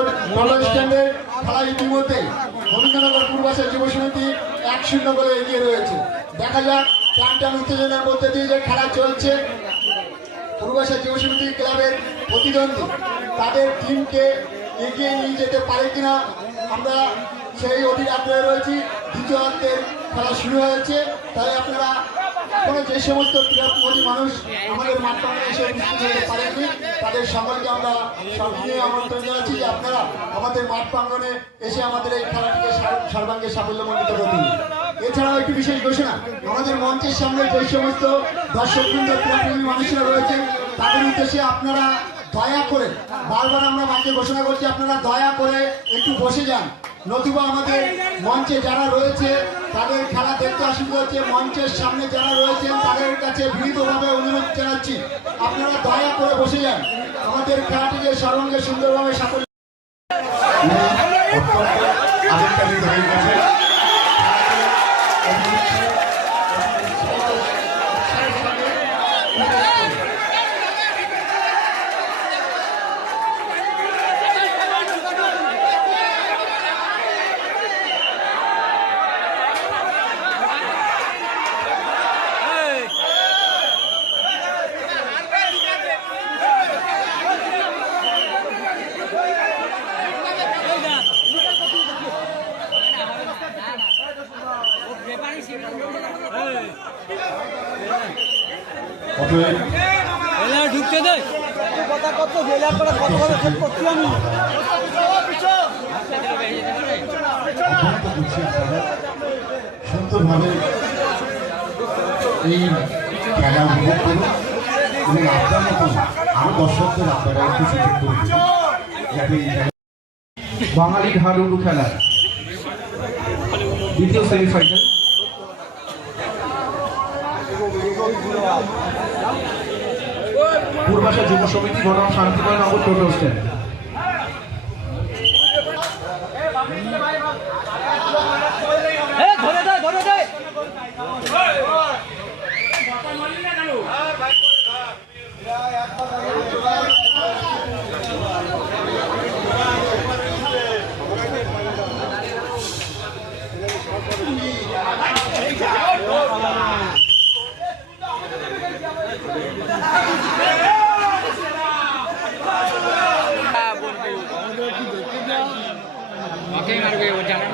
Road টোটো স্ট্যান্ডে খেলা ইতিমধ্যে গোবিন্দনগর পূর্বাসের যুব সমিতি 1-0 গোলে এগিয়ে রয়েছে। দেখা যাক টান উত্তেজনার মধ্যে দিয়ে যে খেলা চলছে, পূর্বাসের যুব সমিতি ক্লাবের প্রতিদ্বন্দ্বী তাদের টিমকে এগিয়ে নিয়ে যেতে পারে কিনা আমরা সেই অধীর আগ্রহে রয়েছি। দ্বিতীয়ার্ধের খেলা শুরু হয়েছে, তাই আপনারা এখনো যে সমস্ত ক্রীড়াপ্রেমী মানুষ আমাদের মাঠ প্রাঙ্গণে এসে উপস্থিত হতে পারেননি তাদের সকলকে আমরা সঙ্গে আমন্ত্রণ জানাচ্ছি যে আপনারা আমাদের মাঠ প্রাঙ্গণে এসে আমাদের এই খেলাটিকে সর্বাঙ্গে সাফল্যমণ্ডিত করবেন। এছাড়াও একটি বিশেষ ঘোষণা, আমাদের মঞ্চের সামনে যে সমস্ত দর্শকবৃন্দ ক্রীড়াপ্রেমী মানুষরা রয়েছেন তাদের উদ্দেশ্যে আপনারা দয়া করে, বারবার আমরা মাঝে ঘোষণা করছি, আপনারা দয়া করে একটু বসে যান, নতুবা আমাদের মঞ্চে যারা রয়েছে তাদের খেলা দেখতে অসুবিধা হচ্ছে। মঞ্চের সামনে যারা রয়েছেন তাদের কাছে বিনীতভাবে অনুরোধ জানাচ্ছি আপনারা দয়া করে বসে যান, আমাদের খেলাটিকে সর্বাঙ্গে সুন্দরভাবে সাফল্য ঢুকতে দেয় কথা কত জেলার পরে কতভাবে সেট করছি আমি সুন্দরভাবে এই খেলা উপভোগ করুন এবং আপনার মতন আরো দর্শকদের আপনারা একটু সুযোগ করে যাতে বাঙালি হাডুডু খেলা দ্বিতীয় সেমিফাইনাল পূর্বাসা যুব সমিতি বনাম শান্তিপুরনগর টোটো স্ট্যান্ড। ধরে দেয় মারবে ও জানে